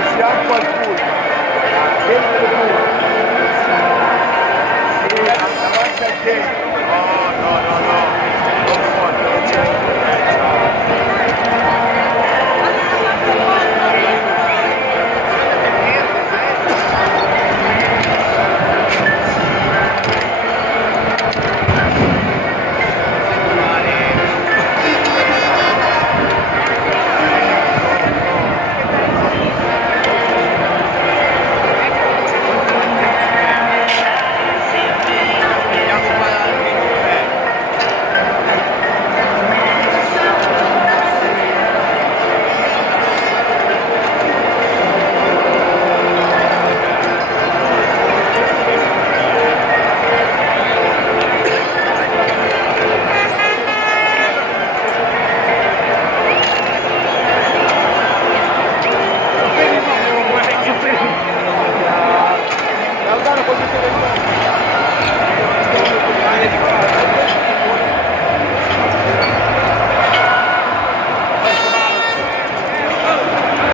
di fianco al pullman, dentro il pullman, sì, davanti al gate, no, non forte, non c'è.